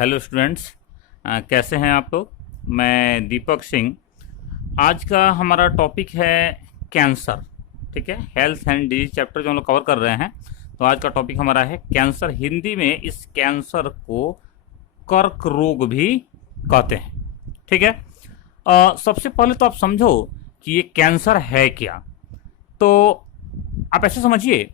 Hello students, कैसे हैं आप लोग। मैं दीपक सिंह। आज का हमारा टॉपिक है कैंसर। ठीक है, हेल्थ एंड डिजीज चैप्टर जो हम लोग कवर कर रहे हैं। तो आज का टॉपिक हमारा है कैंसर। हिंदी में इस कैंसर को कर्क रोग भी कहते हैं। ठीक है, सबसे पहले तो आप समझो कि ये कैंसर है क्या। तो आप ऐसे समझिए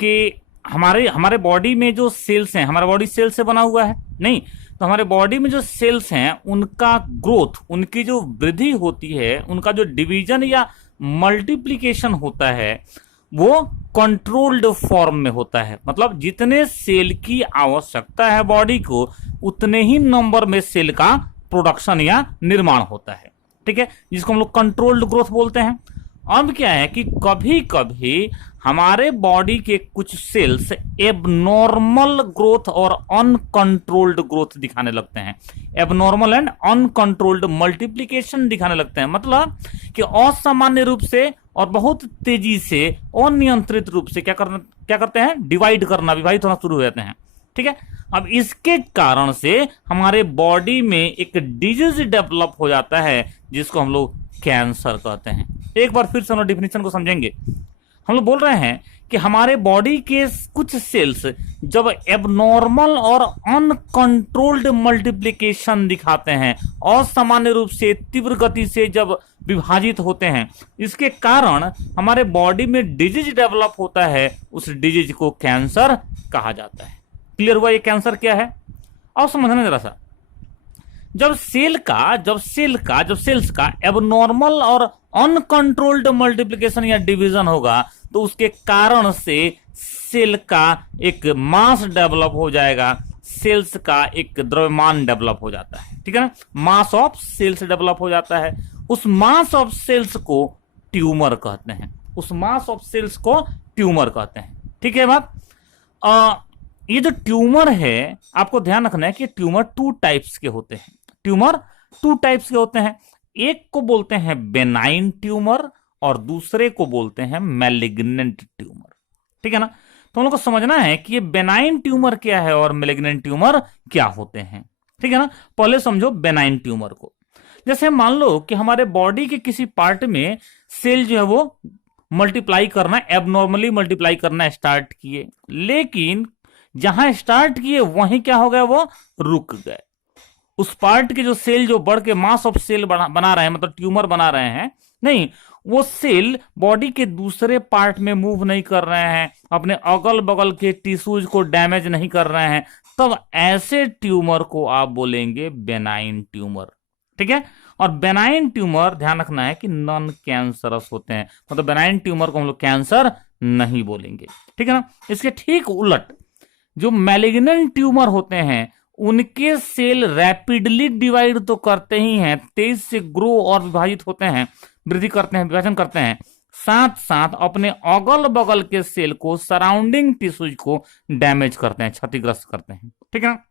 कि हमारे हमारे बॉडी में जो सेल्स हैं, हमारा बॉडी सेल से बना हुआ है नहीं, तो हमारे बॉडी में जो सेल्स हैं उनका ग्रोथ, उनकी जो वृद्धि होती है, उनका जो डिवीजन या मल्टीप्लिकेशन होता है वो कंट्रोल्ड फॉर्म में होता है। मतलब जितने सेल की आवश्यकता है बॉडी को, उतने ही नंबर में सेल का प्रोडक्शन या निर्माण होता है। ठीक है, जिसको हम लोग कंट्रोल्ड ग्रोथ बोलते हैं। अब क्या है कि कभी कभी हमारे बॉडी के कुछ सेल्स एबनॉर्मल ग्रोथ और अनकंट्रोल्ड ग्रोथ दिखाने लगते हैं। एबनॉर्मल एंड अनकंट्रोल्ड मल्टीप्लिकेशन दिखाने लगते हैं। मतलब कि असामान्य रूप से और बहुत तेजी से, अनियंत्रित रूप से क्या करते हैं, डिवाइड करना, विभाजित होना शुरू हो जाते हैं। ठीक है, अब इसके कारण से हमारे बॉडी में एक डिजीज डेवलप हो जाता है जिसको हम लोग कैंसर कहते हैं। एक बार फिर से हम डिफिनेशन को समझेंगे। हम लोग बोल रहे हैं कि हमारे बॉडी के कुछ सेल्स जब एबनॉर्मल और अनकंट्रोल्ड मल्टीप्लिकेशन दिखाते हैं, असामान्य रूप से तीव्र गति से जब विभाजित होते हैं, इसके कारण हमारे बॉडी में डिजीज डेवलप होता है। उस डिजीज को कैंसर कहा जाता है। क्लियर हुआ ये कैंसर क्या है। अब समझना जरा सा, जब सेल्स का एबनॉर्मल और अनकंट्रोल्ड मल्टीप्लिकेशन या डिवीजन होगा तो उसके कारण से सेल का एक मास डेवलप हो जाएगा, सेल्स का एक द्रव्यमान डेवलप हो जाता है। ठीक है ना, मास ऑफ सेल्स डेवलप हो जाता है। उस मास ऑफ सेल्स को ट्यूमर कहते हैं। उस मास ऑफ सेल्स को ट्यूमर कहते हैं। ठीक है बात। ये जो ट्यूमर है, आपको ध्यान रखना है कि ट्यूमर टू टाइप्स के होते हैं। ट्यूमर टू टाइप्स के होते हैं। एक को बोलते हैं बेनाइन ट्यूमर और दूसरे को बोलते हैं मैलिग्नेंट ट्यूमर। ठीक है ना, तो हम लोग को समझना है कि ये बेनाइन ट्यूमर क्या है और मैलिग्नेंट ट्यूमर क्या होते हैं। ठीक है ना, पहले समझो बेनाइन ट्यूमर को। जैसे मान लो कि हमारे बॉडी के किसी पार्ट में सेल जो है वो मल्टीप्लाई करना, एबनॉर्मली मल्टीप्लाई करना स्टार्ट किए, लेकिन जहां स्टार्ट किए वहीं क्या हो गया, वो रुक गए। उस पार्ट के जो सेल जो बढ़ के मास ऑफ सेल बना रहे हैं, मतलब ट्यूमर बना रहे हैं, नहीं, वो सेल बॉडी के दूसरे पार्ट में मूव नहीं कर रहे हैं, अपने अगल बगल के टिश्यूज को डैमेज नहीं कर रहे हैं, तब ऐसे ट्यूमर को आप बोलेंगे बेनाइन ट्यूमर। ठीक है, और बेनाइन ट्यूमर ध्यान रखना है कि नॉन कैंसरस होते हैं। मतलब बेनाइन ट्यूमर को हम लोग कैंसर नहीं बोलेंगे। ठीक है ना, इसके ठीक उलट जो मैलिग्नेंट ट्यूमर होते हैं, उनके सेल रैपिडली डिवाइड तो करते ही हैं, तेज से ग्रो और विभाजित होते हैं, वृद्धि करते हैं, विभाजन करते हैं, साथ साथ अपने अगल बगल के सेल को, सराउंडिंग टिश्यूज को डैमेज करते हैं, क्षतिग्रस्त करते हैं। ठीक है ना,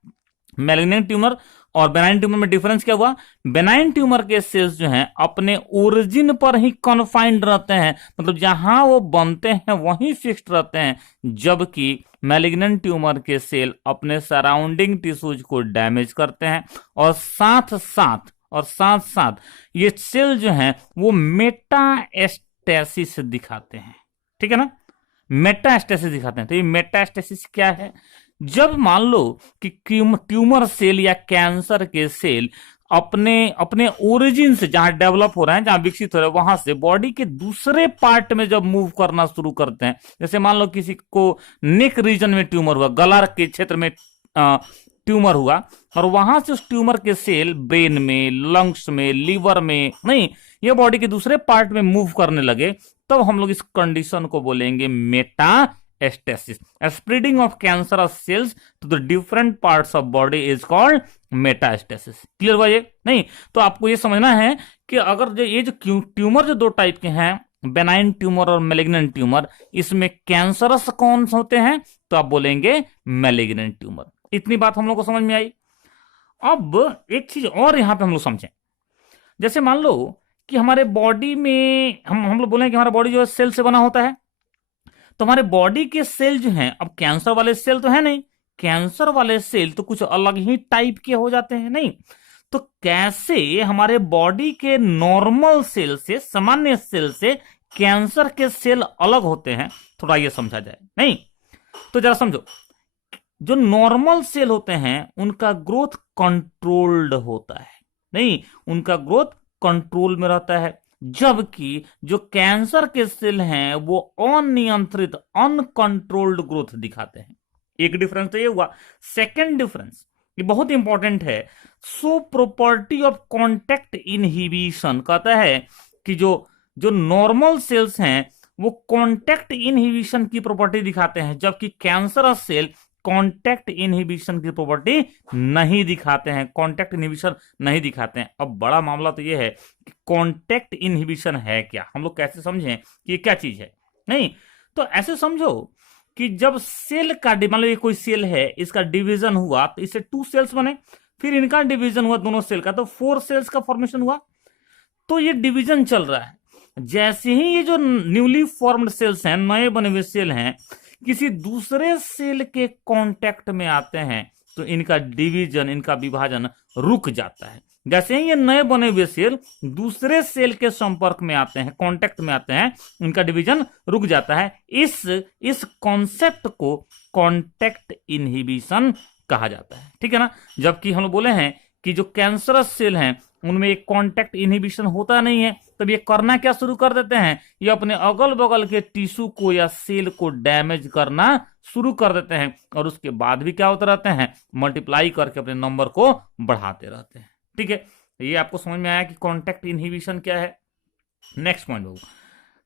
मैलिग्नेंट ट्यूमर और बेनाइन ट्यूमर में डिफरेंस क्या हुआ। बेनाइन ट्यूमर के सेल्स जो हैं अपने ओरिजिन पर ही कन्फाइंड रहते हैं, मतलब जहां वो बनते हैं वहीं फिक्स्ड रहते हैं, जबकि मैलिग्नेंट ट्यूमर के सेल अपने सराउंडिंग टिश्यूज को डैमेज करते हैं और साथ साथ ये सेल जो हैं वो मेटास्टेसिस दिखाते हैं। ठीक है ना, मेटास्टेसिस दिखाते हैं। तो ये मेटास्टेसिस क्या है, जब मान लो कि ट्यूमर सेल या कैंसर के सेल अपने ओरिजिन से, जहां डेवलप हो रहे हैं, जहां विकसित हो रहे हैं, वहां से बॉडी के दूसरे पार्ट में जब मूव करना शुरू करते हैं, जैसे मान लो किसी को नेक रीजन में ट्यूमर हुआ, गला के क्षेत्र में ट्यूमर हुआ, और वहां से उस ट्यूमर के सेल ब्रेन में, लंग्स में, लीवर में, नहीं, ये बॉडी के दूसरे पार्ट में मूव करने लगे, तब हम लोग इस कंडीशन को बोलेंगे metastasis. Spreading of cancerous cells to the different parts of body is called metastasis. Clear हुआ ये। नहीं, तो आपको ये समझना है कि अगर ये जो ट्यूमर जो दो टाइप के हैं, बेनाइन ट्यूमर और मैलिग्नेंट ट्यूमर, इसमें कैंसरस कौन होते हैं, तो आप बोलेंगे मैलिग्नेंट ट्यूमर। इतनी बात हम लोग को समझ में आई। अब एक चीज और यहां पे हम लोग समझें। जैसे मान लो कि हमारे बॉडी में हम लोग बोले कि हमारा बॉडी जो है सेल से बना होता है, तो हमारे बॉडी के सेल जो हैं, अब कैंसर वाले सेल तो है नहीं, कैंसर वाले सेल तो कुछ अलग ही टाइप के हो जाते हैं, नहीं? तो कैसे हमारे बॉडी के नॉर्मल सेल से, सामान्य सेल से कैंसर के सेल अलग होते हैं, थोड़ा ये समझा जाए, नहीं? तो जरा समझो, जो नॉर्मल सेल होते हैं उनका ग्रोथ कंट्रोल्ड होता है, नहीं? उनका ग्रोथ कंट्रोल में रहता है, जबकि जो कैंसर के सेल हैं वो अनियंत्रित, अनकंट्रोल्ड ग्रोथ दिखाते हैं। एक डिफरेंस तो ये हुआ। सेकेंड डिफरेंस, ये बहुत इंपॉर्टेंट है, so property of contact inhibition कहता है कि जो नॉर्मल सेल्स हैं वो कॉन्टैक्ट इनहिबिशन की प्रॉपर्टी दिखाते हैं, जबकि कैंसरस सेल कॉन्टैक्ट इनहिबिशन की प्रॉपर्टी नहीं दिखाते हैं, कॉन्टैक्ट इनहिबिशन नहीं दिखाते हैं। अब बड़ा मामला तो यह है कि कॉन्टैक्ट इनहिबिशन है क्या, हम लोग कैसे समझें कि ये क्या चीज है, नहीं? तो ऐसे समझो कि जब सेल का मान लो कोई सेल है, इसका डिवीजन हुआ तो इससे 2 सेल्स बने, फिर इनका डिवीजन हुआ दोनों सेल का तो 4 सेल्स का फॉर्मेशन हुआ। तो ये डिवीजन चल रहा है। जैसे ही ये जो न्यूली फॉर्म्ड सेल्स हैं, नए बने हुए सेल हैं, किसी दूसरे सेल के कांटेक्ट में आते हैं तो इनका डिवीजन, इनका विभाजन रुक जाता है। जैसे ही ये नए बने हुए सेल दूसरे सेल के संपर्क में आते हैं, कांटेक्ट में आते हैं, इनका डिवीजन रुक जाता है। इस कॉन्सेप्ट को कांटेक्ट इनहिबिशन कहा जाता है, ठीक है ना? जबकि हम लोग बोले हैं कि जो कैंसरस सेल हैं उनमें एक कांटेक्ट इनहिबिशन होता नहीं है, तब ये करना क्या शुरू कर देते हैं, ये अपने अगल बगल के टिश्यू को या सेल को डैमेज करना शुरू कर देते हैं, और उसके बाद भी क्या होते रहते हैं, मल्टीप्लाई करके अपने नंबर को बढ़ाते रहते हैं, ठीक है? तो ये आपको समझ में आया कि कांटेक्ट इनहिबिशन क्या है। नेक्स्ट पॉइंट बाबू,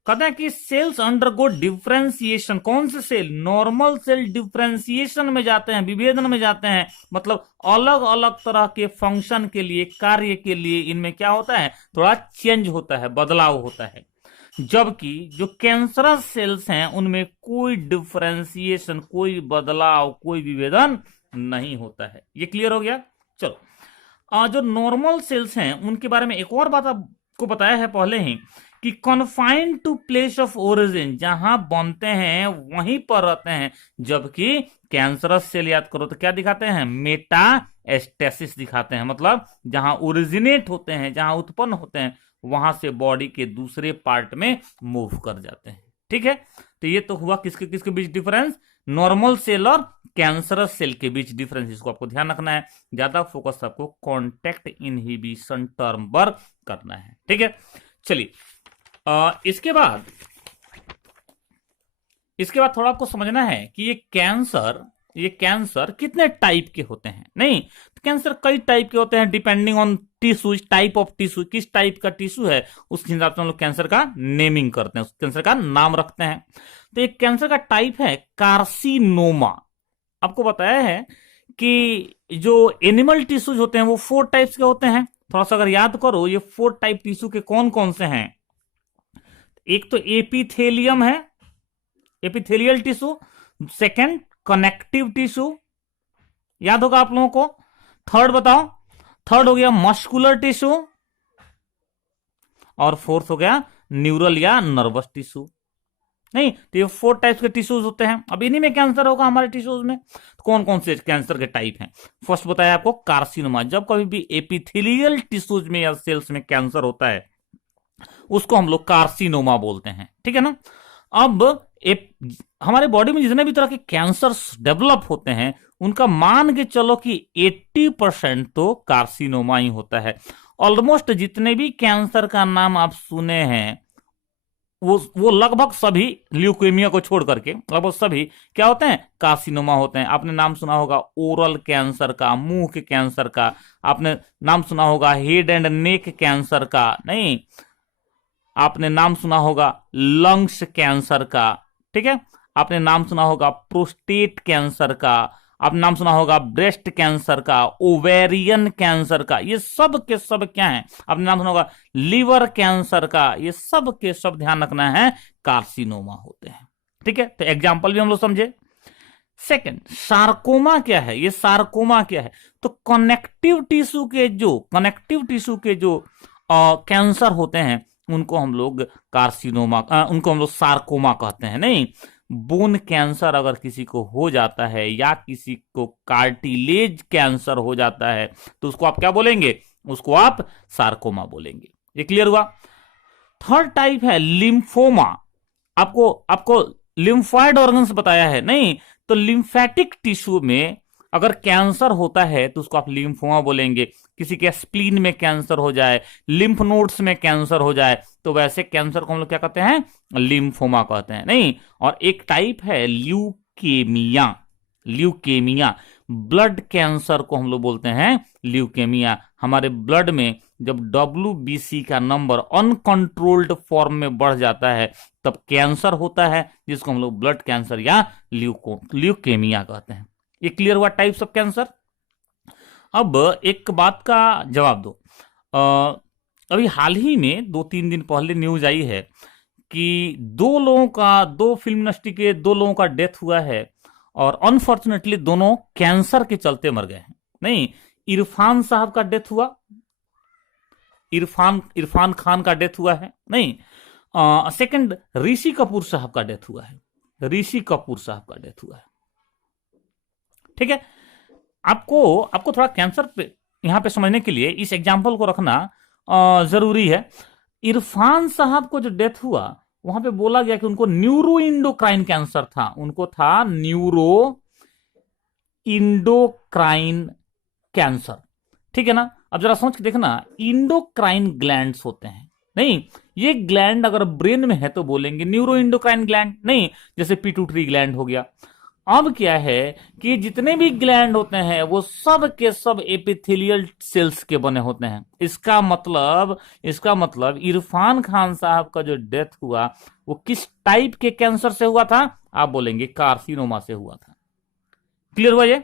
कहते हैं कि सेल्स अंडरगो डिफरेंशिएशन। कौन से सेल? नॉर्मल सेल डिफरेंशिएशन में जाते हैं, विभेदन में जाते हैं, मतलब अलग अलग तरह के फंक्शन के लिए, कार्य के लिए इनमें क्या होता है, थोड़ा चेंज होता है, बदलाव होता है। जबकि जो कैंसरस सेल्स हैं उनमें कोई डिफरेंशिएशन, कोई बदलाव, कोई विभेदन नहीं होता है। ये क्लियर हो गया? चलो, जो नॉर्मल सेल्स हैं उनके बारे में एक और बात आपको बताया है पहले ही कि confined to place of origin, जहां बनते हैं वहीं पर रहते हैं, जबकि कैंसरस सेल याद करो तो क्या दिखाते हैं, मेटास्टेसिस दिखाते हैं, मतलब जहां ओरिजिनेट होते हैं, जहां उत्पन्न होते हैं, वहां से बॉडी के दूसरे पार्ट में मूव कर जाते हैं, ठीक है? तो ये तो हुआ किसके किसके बीच डिफरेंस, नॉर्मल सेल और कैंसरस सेल के बीच डिफरेंस। इसको आपको ध्यान रखना है, ज्यादा फोकस आपको कॉन्टैक्ट इनहिबिशन टर्म पर करना है, ठीक है? चलिए, इसके बाद थोड़ा आपको समझना है कि ये कैंसर कितने टाइप के होते हैं, नहीं? तो कैंसर कई टाइप के होते हैं, depending on tissue, type of tissue, किस टाइप का टिश्यू है उस हिसाब से हम लोग कैंसर का नेमिंग करते हैं, उस कैंसर का नाम रखते हैं। तो एक कैंसर का टाइप है कार्सिनोमा। आपको बताया है कि जो एनिमल टिश्यूज होते हैं वो 4 टाइप्स के होते हैं। थोड़ा सा अगर याद करो, ये 4 टाइप टिश्यू के कौन कौन से हैं? एक तो एपिथेलियम है, epithelial tissue. Second connective tissue, याद होगा आप लोगों को। थर्ड बताओ, थर्ड हो गया मस्कुलर टिश्यू, और फोर्थ हो गया न्यूरल या नर्वस टिश्यू। नहीं, तो ये 4 टाइप्स के टिश्यूज होते हैं। अब इन्हीं में कैंसर होगा हमारे टिश्यूज में। तो कौन कौन से कैंसर के टाइप हैं? फर्स्ट बताया आपको कार्सिनोमा। जब कभी भी एपिथेलियल टिश्यूज में या सेल्स में कैंसर होता है उसको हम लोग कार्सिनोमा बोलते हैं, ठीक है ना? अब हमारे बॉडी में जितने भी तरह के कैंसर डेवलप होते हैं उनका मान के चलो कि 80% तो कार्सिनोमा ही होता है। ऑलमोस्ट जितने भी कैंसर का नाम आप सुने हैं वो लगभग सभी, ल्यूकेमिया को छोड़ करके लगभग सभी क्या होते हैं, कार्सिनोमा होते हैं। आपने नाम सुना होगा ओरल कैंसर का, मुंह के कैंसर का, आपने नाम सुना होगा हेड एंड नेक कैंसर का, नहीं, आपने नाम सुना होगा लंग्स कैंसर का, ठीक है? आपने नाम सुना होगा प्रोस्टेट कैंसर का, आपने नाम सुना होगा ब्रेस्ट कैंसर का, ओवेरियन कैंसर का। ये सब के सब क्या है? आपने नाम सुना होगा लीवर कैंसर का। ये सब के सब ध्यान रखना है कार्सिनोमा होते हैं, ठीक है? तो एग्जाम्पल भी हम लोग समझे। सेकंड, सार्कोमा क्या है? ये सार्कोमा क्या है? तो कनेक्टिव टिश्यू के जो कैंसर होते हैं उनको हम लोग कार्सिनोमा, उनको हम लोग सार्कोमा कहते हैं, नहीं? बोन कैंसर अगर किसी को हो जाता है या किसी को कार्टिलेज कैंसर हो जाता है तो उसको आप क्या बोलेंगे? उसको आप सार्कोमा बोलेंगे। ये क्लियर हुआ? थर्ड टाइप है लिम्फोमा। आपको लिम्फॉइड ऑर्गन्स बताया है नहीं, तो लिम्फेटिक टिश्यू में अगर कैंसर होता है तो उसको आप लिम्फोमा बोलेंगे। किसी के स्प्लीन में कैंसर हो जाए, लिम्फ नोड्स में कैंसर हो जाए, तो वैसे कैंसर को हम लोग क्या कहते हैं? लिम्फोमा कहते हैं नहीं। और एक टाइप है ल्यूकेमिया। ल्यूकेमिया, ब्लड कैंसर को हम लोग बोलते हैं ल्यूकेमिया। हमारे ब्लड में जब WBC का नंबर अनकंट्रोल्ड फॉर्म में बढ़ जाता है तब कैंसर होता है, जिसको हम लोग ब्लड कैंसर या ल्यूकेमिया कहते हैं। ये क्लियर हुआ टाइप्स ऑफ कैंसर? अब एक बात का जवाब दो। अभी हाल ही में 2-3 दिन पहले न्यूज आई है कि दो फिल्म इंडस्ट्री के 2 लोगों का डेथ हुआ है और अनफॉर्चुनेटली दोनों कैंसर के चलते मर गए हैं। नहीं, इरफान साहब का डेथ हुआ, इरफान खान का डेथ हुआ है नहीं। सेकंड, ऋषि कपूर साहब का डेथ हुआ है। ऋषि कपूर साहब का डेथ हुआ है। ठीक है, आपको थोड़ा कैंसर पे यहां पे समझने के लिए इस एग्जांपल को रखना जरूरी है। इरफान साहब को जो डेथ हुआ वहां पे बोला गया कि उनको न्यूरो इंडोक्राइन कैंसर था। उनको था न्यूरो इंडोक्राइन कैंसर। ठीक है ना? अब जरा सोच के देखना, इंडोक्राइन ग्लैंड्स होते हैं नहीं, ये ग्लैंड अगर ब्रेन में है तो बोलेंगे न्यूरो इंडोक्राइन ग्लैंड नहीं, जैसे पिट्यूटरी ग्लैंड हो गया। अब क्या है कि जितने भी ग्लैंड होते हैं वो सब के सब एपिथेलियल सेल्स के बने होते हैं। इसका मतलब इरफान खान साहब का जो डेथ हुआ वो किस टाइप के कैंसर से हुआ था? आप बोलेंगे कार्सिनोमा से हुआ था। क्लियर हुआ ये?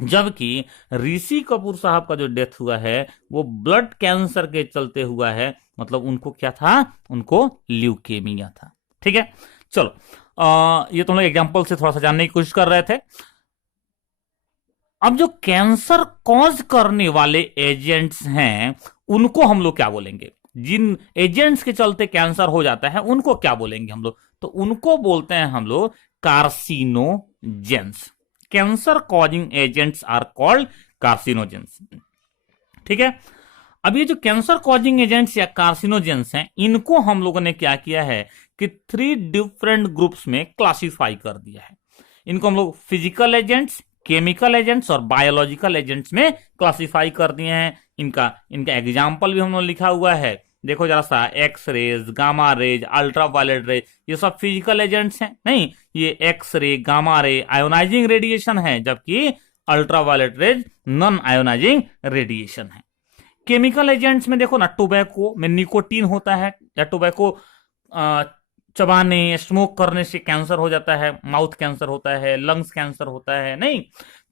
जबकि ऋषि कपूर साहब का जो डेथ हुआ है वो ब्लड कैंसर के चलते हुआ है, मतलब उनको क्या था? उनको ल्यूकेमिया था। ठीक है, चलो ये तो हम लोग एग्जाम्पल से थोड़ा सा जानने की कोशिश कर रहे थे। अब जो कैंसर कॉज करने वाले एजेंट्स हैं उनको हम लोग क्या बोलेंगे? जिन एजेंट्स के चलते कैंसर हो जाता है उनको क्या बोलेंगे हम लोग? तो उनको बोलते हैं हम लोग carcinogens. Cancer causing agents are called carcinogens. ठीक है, अब ये जो कैंसर कॉजिंग एजेंट्स या कार्सिनोजेंस हैं इनको हम लोगों ने क्या किया है कि 3 डिफरेंट ग्रुप्स में क्लासिफाई कर दिया है। इनको हम लोग फिजिकल एजेंट्स, केमिकल एजेंट्स और बायोलॉजिकल एजेंट्स में क्लासिफाई कर दिए हैं। इनका एग्जाम्पल भी हम लोग लिखा हुआ है, देखो जरा सा, x rays, gamma rays, ultraviolet rays, ये सब फिजिकल एजेंट्स हैं नहीं। ये X ray, gamma ray ionizing radiation है, जबकि ultraviolet rays non ionising radiation है। केमिकल एजेंट्स में देखो ना, टोबैको में निकोटीन होता है, या टोबैको चबाने, स्मोक करने से कैंसर हो जाता है, माउथ कैंसर होता है, लंग्स कैंसर होता है नहीं।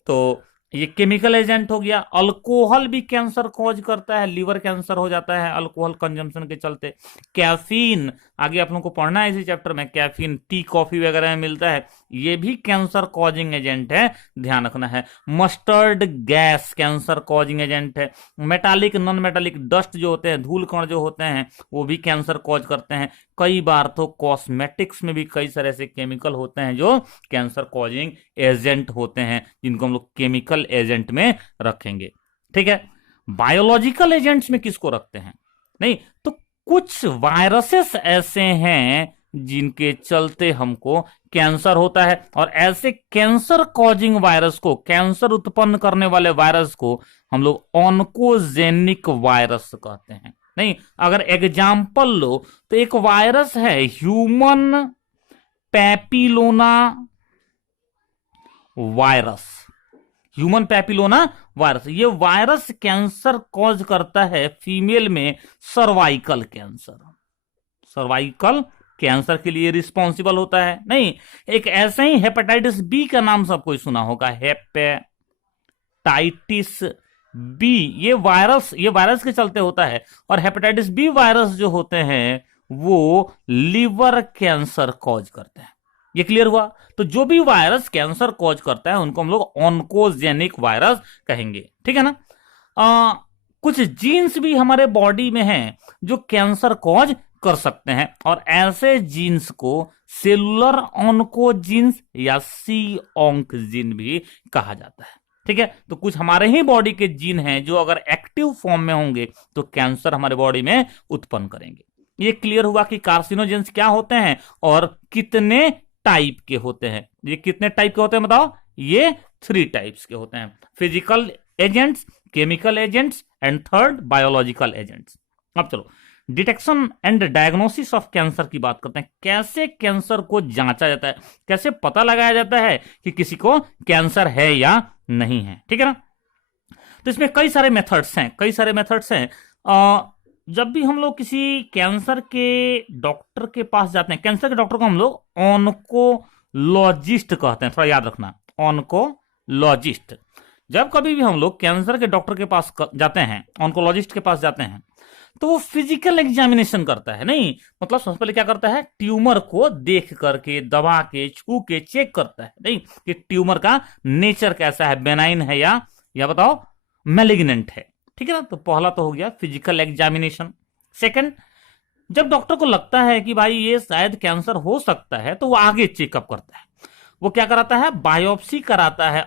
तो ये केमिकल एजेंट हो गया। अल्कोहल भी कैंसर कॉज करता है, लिवर कैंसर हो जाता है अल्कोहल कंजम्पशन के चलते। कैफीन, आगे आप लोगों को पढ़ना है इसी चैप्टर में, कैफीन टी कॉफी वगैरह में मिलता है, ये भी कैंसर कॉजिंग एजेंट है, ध्यान रखना है। Mustard gas cancer causing agent है। मेटालिक, नॉन मेटालिक डस्ट जो होते हैं, धूल कण जो होते हैं, वो भी कैंसर कॉज करते हैं। कई बार तो कॉस्मेटिक्स में भी कई सारे ऐसे केमिकल होते हैं जो कैंसर कॉजिंग एजेंट होते हैं, जिनको हम लोग केमिकल एजेंट में रखेंगे। ठीक है, बायोलॉजिकल एजेंट्स में किसको रखते हैं? नहीं, तो कुछ वायरसेस ऐसे हैं जिनके चलते हमको कैंसर होता है, और ऐसे कैंसर कॉजिंग वायरस को, कैंसर उत्पन्न करने वाले वायरस को हम लोग ऑन्कोजेनिक वायरस कहते हैं नहीं। अगर एग्जाम्पल लो तो एक वायरस है ह्यूमन पैपिलोना वायरस। ह्यूमन पैपिलोना वायरस, ये वायरस कैंसर कॉज करता है फीमेल में सर्वाइकल कैंसर। सर्वाइकल कैंसर के लिए रिस्पॉन्सिबल होता है नहीं। एक ऐसे ही हेपेटाइटिस बी का नाम सबको सुना होगा, हेपेटाइटिस बी, ये वायरस के चलते होता है। और हेपेटाइटिस बी वायरस जो होते हैं वो लिवर कैंसर कॉज करते हैं। ये क्लियर हुआ? तो जो भी वायरस कैंसर कॉज करता है उनको हम लोग ऑन्कोजेनिक वायरस कहेंगे। ठीक है ना? कुछ जीन्स भी हमारे बॉडी में हैं जो कैंसर कॉज कर सकते हैं, और ऐसे जीन्स को सेलुलर ऑन्कोजीन्स या सी ऑन्क जीन भी कहा जाता है। ठीक है, तो कुछ हमारे ही बॉडी के जीन हैं जो अगर एक्टिव फॉर्म में होंगे तो कैंसर हमारे बॉडी में उत्पन्न करेंगे। ये क्लियर हुआ कि कार्सिनोजेंस क्या होते हैं और कितने टाइप के होते हैं। ये कितने टाइप के होते हैं बताओ? ये 3 टाइप्स के होते हैं, physical agents, chemical agents and third biological agents. अब चलो detection and diagnosis of cancer की बात करते हैं। कैसे कैंसर को जांचा जाता है, कैसे पता लगाया जाता है कि किसी को कैंसर है या नहीं है। ठीक है ना, तो इसमें कई सारे मेथड्स हैं। जब भी हम लोग किसी कैंसर के डॉक्टर के पास जाते हैं, कैंसर के डॉक्टर को हम लोग ऑन्कोलॉजिस्ट कहते हैं, थोड़ा याद रखना, ऑन्कोलॉजिस्ट। जब कभी भी हम लोग कैंसर के डॉक्टर के पास जाते हैं, ऑन्कोलॉजिस्ट के पास जाते हैं, तो वो फिजिकल एग्जामिनेशन करता है। नहीं मतलब सबसे पहले क्या करता है, ट्यूमर को देख करके, दबा के, छू के चेक करता है, नहीं कि ट्यूमर का नेचर कैसा है, बेनाइन है या बताओ मैलिग्नेंट है। ठीक है ना, तो पहला तो हो गया फिजिकल एग्जामिनेशन। सेकंड, जब डॉक्टर को लगता है कि भाई ये शायद कैंसर हो सकता है, तो वो आगे चेकअप करता है। वो क्या कराता है, बायोप्सी कराता है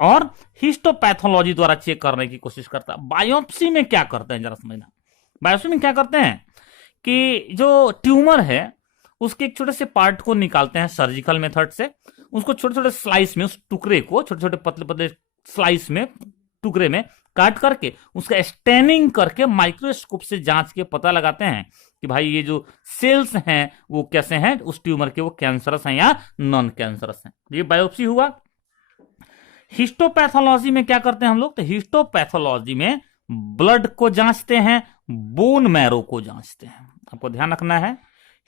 और हिस्टोपैथोलॉजी द्वारा चेक करने की कोशिश करता है। बायोप्सी में क्या करते हैं जरा समझना। बायोप्सी में क्या करते हैं कि जो ट्यूमर है उसके एक छोटे से पार्ट को निकालते हैं सर्जिकल मेथड से, उसको छोटे छोटे स्लाइस में, उस टुकड़े को छोटे छोटे पतले पतले स्लाइस में, टुकड़े में काट करके उसका स्टैनिंग करके माइक्रोस्कोप से जांच के पता लगाते हैं कि भाई ये जो सेल्स हैं वो कैसे हैं, उस ट्यूमर के, वो कैंसरस हैं या नॉन कैंसरस हैं। ये बायोप्सी हुआ। हिस्टोपैथोलॉजी में क्या करते हैं हम लोग, तो हिस्टोपैथोलॉजी में ब्लड को जांचते हैं, बोन मैरो को जांचते हैं। आपको ध्यान रखना है,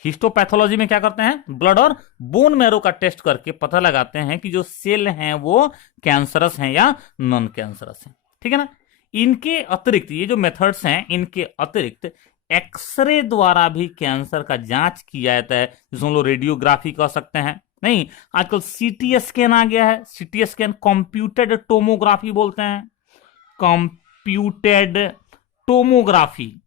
हिस्टोपैथोलॉजी में क्या करते हैं, ब्लड और बोन मैरो का टेस्ट करके पता लगाते हैं कि जो सेल हैं वो कैंसरस हैं या नॉन कैंसरस हैं। ठीक है ना, इनके अतिरिक्त ये जो मेथड्स हैं, इनके अतिरिक्त एक्सरे द्वारा भी कैंसर का जांच किया जाता है, जिसको हम लोग रेडियोग्राफी कह सकते हैं। नहीं, आजकल सीटी स्कैन आ गया है, सीटी स्कैन कंप्यूटेड टोमोग्राफी बोलते हैं, कंप्यूटेड टोमोग्राफी।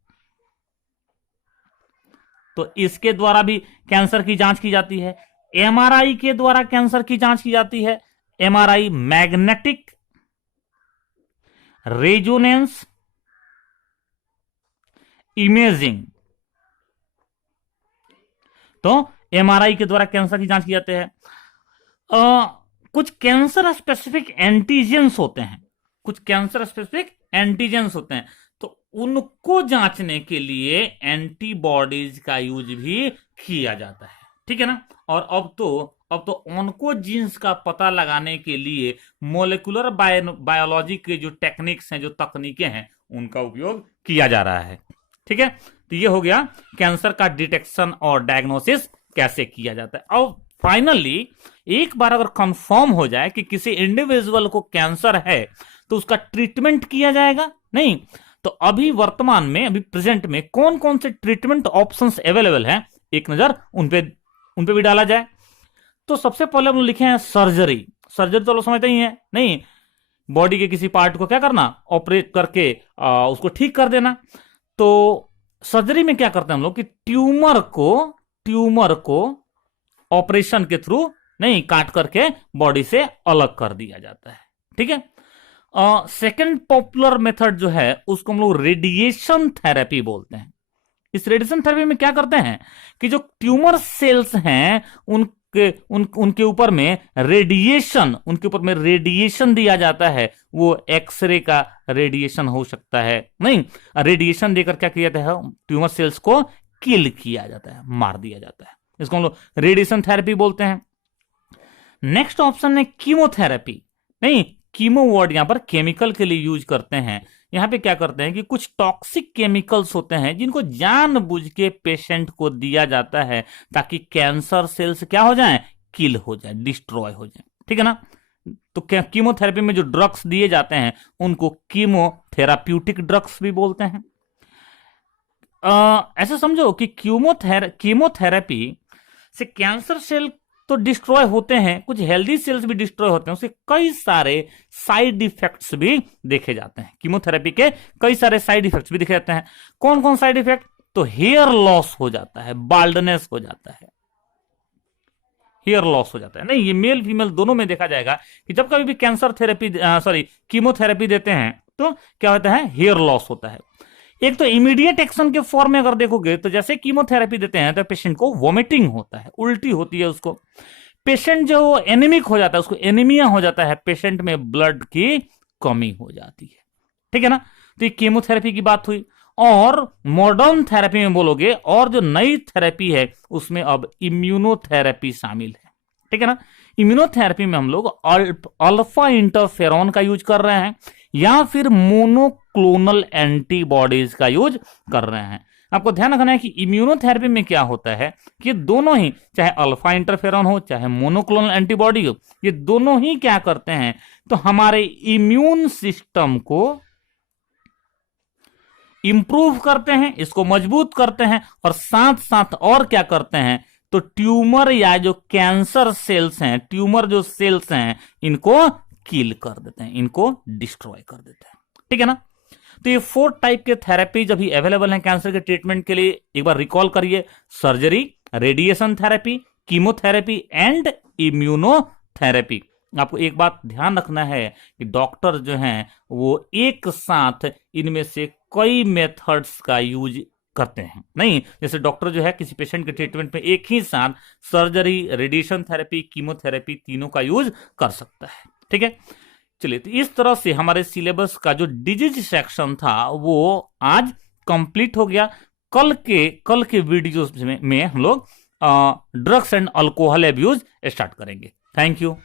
तो इसके द्वारा भी कैंसर की जांच की जाती है। एमआरआई के द्वारा कैंसर की जांच की जाती है। MRI magnetic resonance imaging. तो एमआरआई के द्वारा कैंसर की जांच की जाती है। कुछ कैंसर स्पेसिफिक एंटीजेंस होते हैं, कुछ कैंसर स्पेसिफिक एंटीजेंस होते हैं, तो उनको जांचने के लिए एंटीबॉडीज का यूज भी किया जाता है। ठीक है ना, और अब तो ऑन्कोजीन्स का पता लगाने के लिए मोलेकुलर बायोलॉजी के जो टेक्निक्स हैं, जो तकनीकें हैं, उनका उपयोग किया जा रहा है। ठीक है, तो ये हो गया कैंसर का डिटेक्शन और डायग्नोसिस कैसे किया जाता है। अब फाइनली एक बार अगर कंफर्म हो जाए कि किसी इंडिविजुअल को कैंसर है तो उसका ट्रीटमेंट किया जाएगा। नहीं तो अभी वर्तमान में, अभी प्रेजेंट में कौन कौन से ट्रीटमेंट ऑप्शंस अवेलेबल हैं, एक नजर उन पे भी डाला जाए। तो सबसे पहले हम लिखे हैं सर्जरी। सर्जरी तो लोग समझते ही हैं, नहीं बॉडी के किसी पार्ट को क्या करना, ऑपरेट करके उसको ठीक कर देना। तो सर्जरी में क्या करते हैं हम लोग कि ट्यूमर को ऑपरेशन के थ्रू नहीं काट करके बॉडी से अलग कर दिया जाता है। ठीक है, सेकंड पॉपुलर मेथड जो है उसको हम लोग रेडिएशन थेरेपी बोलते हैं। इस रेडिएशन थेरेपी में क्या करते हैं कि जो ट्यूमर सेल्स हैं उनके ऊपर में रेडिएशन दिया जाता है। वो एक्सरे का रेडिएशन हो सकता है, नहीं रेडिएशन देकर क्या किया जाता है, ट्यूमर सेल्स को किल किया जाता है, मार दिया जाता है। इसको हम लोग रेडिएशन थेरेपी बोलते हैं। नेक्स्ट ऑप्शन है कीमोथेरेपी। नहीं, कीमो वर्ड यहां पर केमिकल के लिए यूज करते हैं। यहां पे क्या करते हैं कि कुछ टॉक्सिक केमिकल्स होते हैं जिनको जानबूझ के पेशेंट को दिया जाता है ताकि कैंसर सेल्स क्या हो जाएं, किल हो जाए, डिस्ट्रॉय हो जाए। ठीक है ना, तो कीमोथेरेपी में जो ड्रग्स दिए जाते हैं उनको कीमोथेराप्यूटिक ड्रग्स भी बोलते हैं। ऐसा समझो कि कीमोथेरेपी से कैंसर सेल तो डिस्ट्रॉय होते हैं, कुछ हेल्दी सेल्स भी डिस्ट्रॉय होते हैं, उसके कई सारे साइड इफेक्ट्स भी देखे जाते हैं। कीमोथेरेपी के कई सारे साइड इफेक्ट्स भी देखे जाते हैं। कौन कौन साइड इफेक्ट, तो हेयर लॉस हो जाता है, बाल्डनेस हो जाता है, हेयर लॉस हो जाता है। नहीं, ये मेल फीमेल दोनों में देखा जाएगा कि जब कभी भी कैंसर थेरेपी कीमोथेरेपी देते हैं तो क्या होता है, हेयर लॉस होता है। एक तो इमीडिएट एक्शन के फॉर्म में अगर देखोगे तो जैसे कीमोथेरेपी देते हैं तो पेशेंट को वॉमिटिंग होता है, उल्टी होती है उसको, पेशेंट जो एनीमिक हो जाता है उसको एनीमिया हो जाता है, पेशेंट में ब्लड की कमी हो जाती है, ठीक है ना। तो ये कीमोथेरेपी की बात हुई। और मॉडर्न थेरेपी में बोलोगे और जो नई थेरेपी है उसमें अब इम्यूनोथेरेपी शामिल है, ठीक है ना। इम्यूनोथेरेपी में हम लोग अल्फा इंटरफेरॉन का यूज कर रहे हैं या फिर मोनोक्लोनल एंटीबॉडीज का यूज कर रहे हैं। आपको ध्यान रखना है कि इम्यूनोथेरेपी में क्या होता है कि दोनों ही, चाहे अल्फा इंटरफेरॉन हो चाहे मोनोक्लोनल एंटीबॉडी हो, ये दोनों ही क्या करते हैं, तो हमारे इम्यून सिस्टम को इंप्रूव करते हैं, इसको मजबूत करते हैं, और साथ साथ और क्या करते हैं, तो ट्यूमर या जो कैंसर सेल्स हैं, ट्यूमर जो सेल्स हैं, इनको किल कर देते हैं, इनको डिस्ट्रॉय कर देते हैं, ठीक है ना। तो ये 4 टाइप के थेरेपीज अभी अवेलेबल हैं कैंसर के ट्रीटमेंट के लिए। एक बार रिकॉल करिए, surgery, radiation therapy, chemotherapy and immunotherapy. आपको एक बात ध्यान रखना है कि डॉक्टर जो हैं वो एक साथ इनमें से कई मेथड्स का यूज करते हैं, नहीं जैसे डॉक्टर जो है किसी पेशेंट के ट्रीटमेंट में एक ही साथ सर्जरी, रेडिएशन थेरेपी, कीमोथेरेपी तीनों का यूज कर सकता है, ठीक है। चलिए, तो इस तरह से हमारे सिलेबस का जो डिजीज सेक्शन था वो आज कंप्लीट हो गया। कल के वीडियोस में हम लोग drugs and alcohol abuse start करेंगे। Thank you.